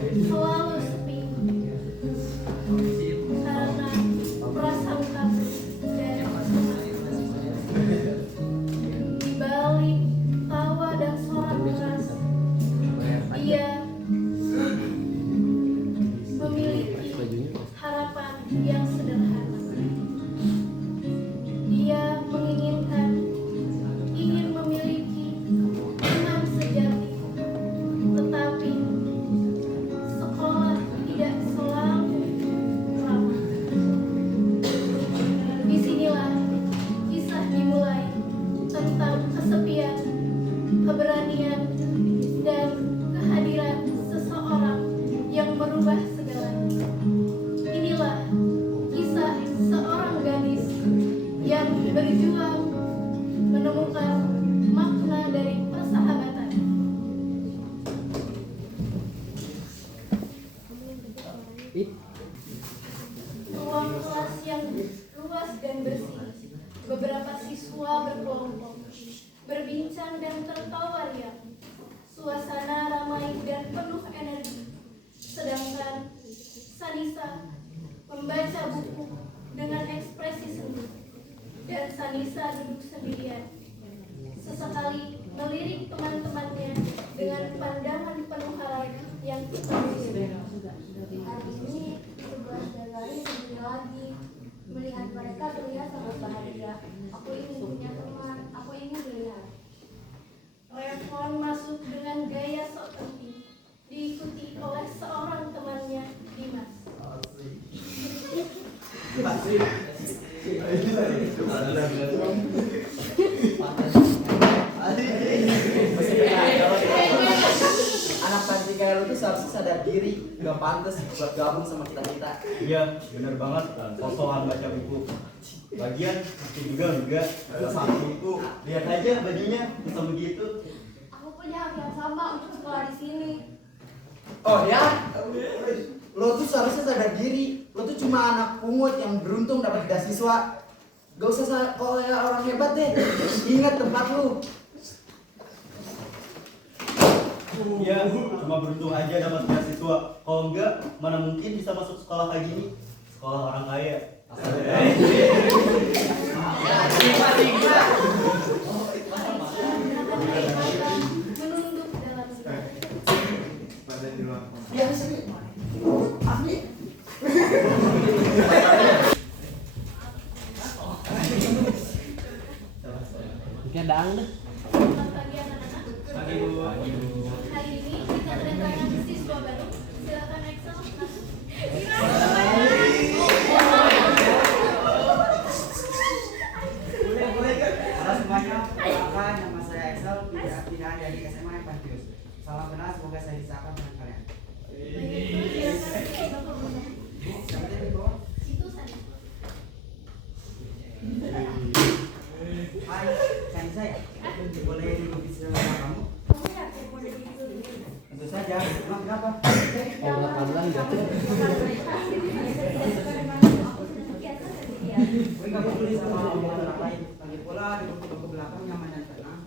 selalu sepi karena prasangka dan di balik tawa dan sorak deras dia memiliki harapan yang sederhana. Dia ingin memiliki teman sejati, tetapi sekolah tidak selalu ramah. Disinilah kisah dimulai tentang kesepian, keberanian, dan kehadiran seseorang yang merubah segalanya. Inilah kisah seorang gadis yang berjuang menemukan makna dari persahabatan. Ruang kelas yang luas dan bersih. Beberapa siswa berkelompok berbincang dan tertawa riang. Suasana ramai dan penuh energi. Sedangkan Sanisa membaca buku dengan ekspresi semu. Dan Sanisa duduk sendirian. Sesekali melirik teman-temannya dengan pandangan penuh harap yang penuh. Hari ini tugas dari sendiri lagi. Melihat mereka terlihat sangat bahagia. Aku ingin punya teman. Aku ingin melihat. Revon masuk dengan gaya sok penting, diikuti oleh seorang temannya, Dimas. Anak panci kayak lu tuh seharusnya sadar diri, gak pantas buat gabung sama kita-kita. Iya, bener banget. Kosongan baca buku. Lagian, aku juga sama buku. Lihat aja bajunya, bisa begitu. Aku punya hak yang sama untuk sekolah di sini. Oh ya? Lo tuh seharusnya sadar diri. Lo tuh cuma anak pungut yang beruntung dapat beasiswa. Gak usah kayak orang hebat deh. Ingat tempat lu. Iya, cuma beruntung aja dapat beasiswa. Kalau enggak, mana mungkin bisa masuk sekolah kayak gini? Sekolah orang kaya. Menunduk dalam Ya sini. Ahli. Mungkin ada deh. Selamat pagi anak-anak. Hari ini kita kedatangan siswa baru. Silakan Excel. Boleh. Halo semuanya, perkenalkan nama saya Excel, pindahan dari SMA Evantius. Salam kenal, semoga saya disahkan dengan kalian. Siapa tadi di bawah? Itu saja. Hai, saya. Boleh duduk di sebelah kamu? Kamu yakin boleh gitu? Tentu saja. Emang kenapa? Oh, pandang gitu. Boleh kamu tulis sama omongan orang lain. Lagi pula di bangku belakang nyaman dan tenang.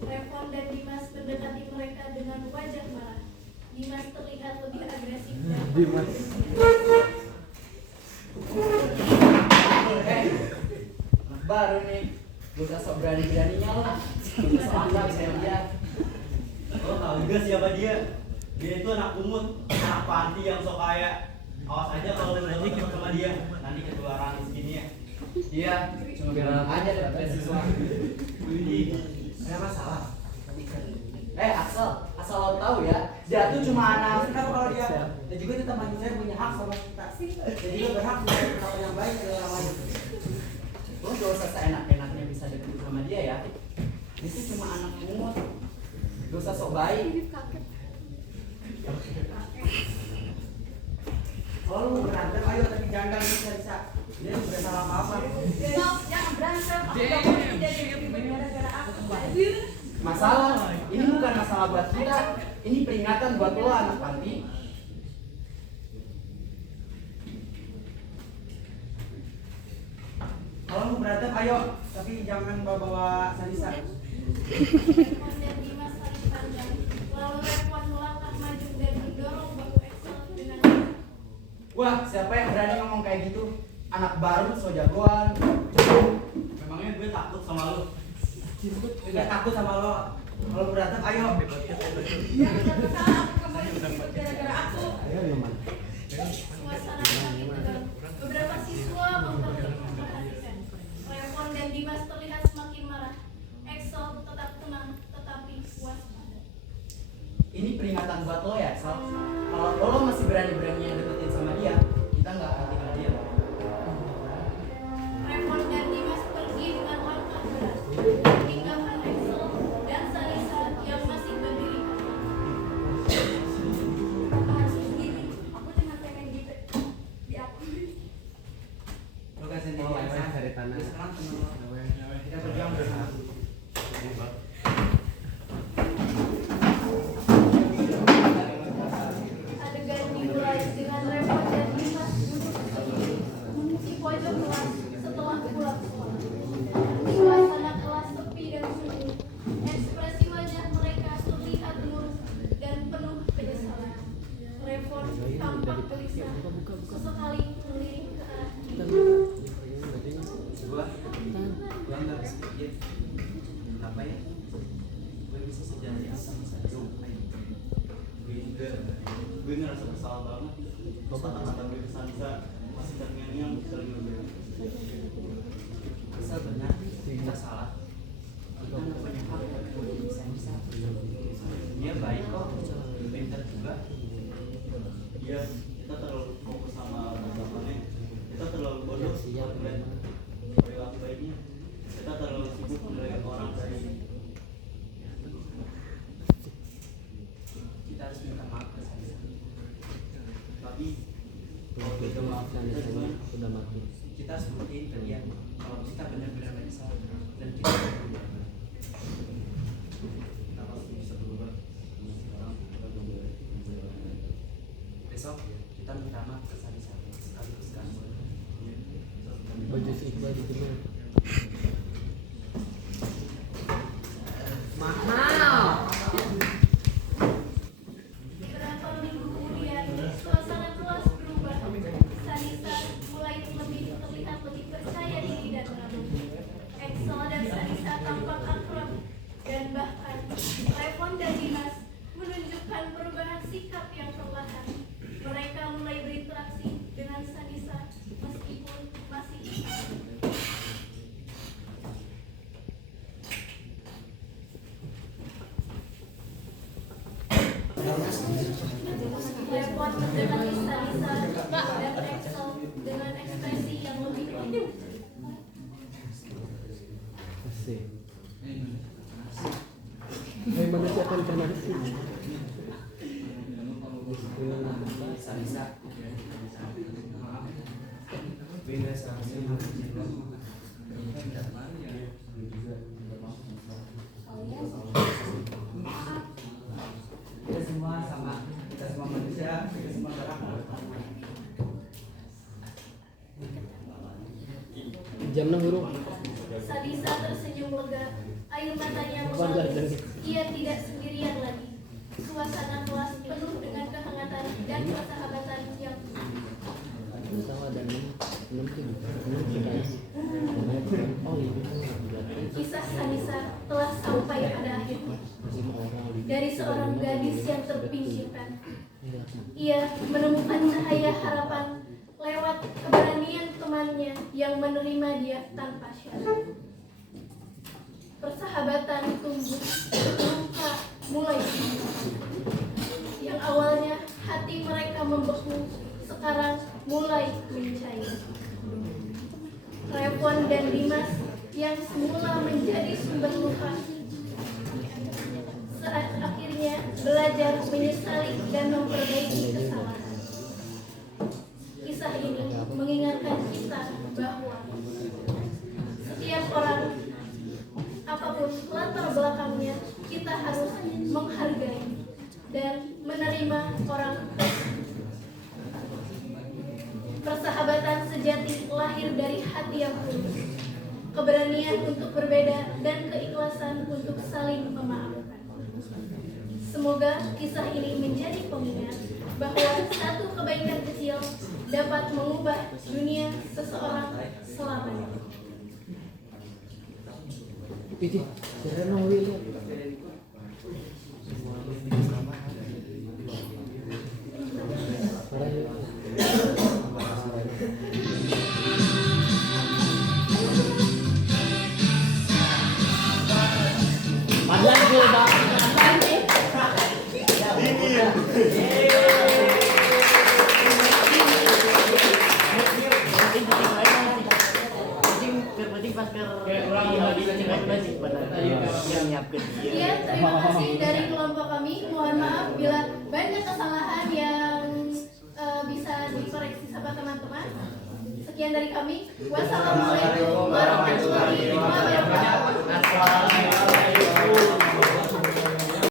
Revon dan Dimas mendekati mereka dengan wajah marah. Dimas terlihat lebih agresif dan Dimas. Anak baru nih. Gue udah sok berani-beraninya lah. Bisa anggap saya lihat. Lo tau juga siapa dia? Dia itu anak pungut, anak panti yang sok kaya. Awas aja kalau lo berani sama dia, nanti ketularan miskinnya. Iya, cuma bilang aja dapat beasiswa. Ada masalah? Asal lo tahu ya, dia tuh cuma anak. Kenapa kalau dia dan juga itu teman saya punya hak sama kita. Jadi dia berhak untuk perlakuan yang baik dari orang lain. Lo gak usah seenak-enaknya bisa deket sama dia ya. Dia tuh cuma anak pungut. Gak usah sok baik. Kalau lu mau berantem, ayo tapi jangan bisa. Dia tidak salah apa-apa. Stop, jangan berantem. Aku gak mau tidak jadi gara-gara aku. Masalah, ini bukan masalah buat kita. Ini peringatan buat lo anak panti. Kalau mau berantem, ayo tapi jangan bawa-bawa Salisa. Revon dan Dimas saling pandang. Lalu Revon melangkah maju dan mendorong bangku Excel. Wah, siapa yang berani ngomong kayak gitu? Anak baru so jagoan. Memangnya gue takut sama lu? Gak takut sama lo. Kalau berantem ayo. Ayo teman. Suasana hati tegang. Beberapa siswa memperhatikan. Revon dan Dimas terlihat semakin marah. Excel tetap tenang, tetapi waspada. Ini peringatan buat lo ya, Sal. Kalau lo masih berani-beraninya deketin sama dia, kita nggak akan tinggal dia. Revon dan Dimas pergi dengan langkah berat, meninggalkan Excel dan Salisa yang masih berdiri. Harus begini. Aku cuma pengen diakui. Lo kan sendiri Oh, yang awalnya dari tanah. Sekarang temen lo. Kita berjuang bersama. Adegan dimulai dengan Revon dan Dimas duduk sendiri di pojok kelas setelah pulang sekolah. Suasana kelas sepi dan sunyi. Ekspresi wajah mereka terlihat murung dan penuh penyesalan. Revon tampak gelisah, sesekali melirik ke arah kiri. Gua nggak bisa pikir. Kenapa ya? Gue bisa sejalan sama saya. Gue juga, gue ngerasa bersalah banget. Kata-kata gue ke Sansa masih terngiang-ngiang di telinga gue. Asal benar, kita salah. Kita nggak punya hak untuk bisa. Dia baik kok, pintar juga. Iya, kita terlalu fokus sama belakangnya. Kita terlalu bodoh buat melihat perilaku baiknya. Kita terlalu sibuk melihat orang dari Kita harus minta maaf ke saya. tapi Kalau kita maafkan kita juga sudah mati. Kita harus buktiin ke dia kalau kita benar-benar menyesal dan kita bisa berubah. kita pasti bisa berubah. Sekarang kita coba. Besok kita minta maaf ke Sari sekaligus kan. Baju si Iqbal di mana? Beberapa minggu kemudian, suasana kelas berubah. Salisa mulai terlihat lebih percaya diri dan ramah. Excel dan Salisa tampak akrab dan bahkan Revon dan Dimas menunjukkan perubahan sikap yang perlahan. Mereka mulai berinteraksi dengan Salisa meskipun masih Revon mendekati Salisa dan Excel dengan ekspresi yang lebih penuh. Asik. Mana siapa yang kena sih? Salisa. Maaf. Beda sama kita semua sama, kita semua manusia, kita semua berakal. Jam 6 huruf. Salisa tersenyum lega, air matanya mengalir. Ia tidak sendirian lagi. Suasana kelas penuh dengan kehangatan dan persahabatan yang Tahu ada 6 tuh. 6 sekarang. Oh iya. Berarti kisah Salisa telah sampai pada akhirnya. 5 orang. Dari seorang gadis yang terpinggirkan, ia menemukan cahaya harapan lewat keberanian temannya yang menerima dia tanpa syarat. Persahabatan tumbuh, luka mulai tumbuh. Yang awalnya hati mereka membeku, sekarang mulai mencair. Revon dan Dimas yang semula menjadi sumber luka saat akhirnya belajar menyesali dan memperbaiki kesalahan. Kisah ini mengingatkan kita bahwa setiap orang, apapun latar belakangnya, kita harus menghargai dan menerima orang. Persahabatan sejati lahir dari hati yang tulus, keberanian untuk berbeda, dan keikhlasan untuk saling memaafkan. Semoga kisah ini menjadi pengingat bahwa satu kebaikan kecil dapat mengubah dunia seseorang selamanya. Ih, Serena William. Padahal gue Ya, terima kasih dari kelompok kami. Mohon maaf bila banyak kesalahan yang bisa dikoreksi sama teman-teman. Sekian dari kami. Wassalamualaikum warahmatullahi wabarakatuh.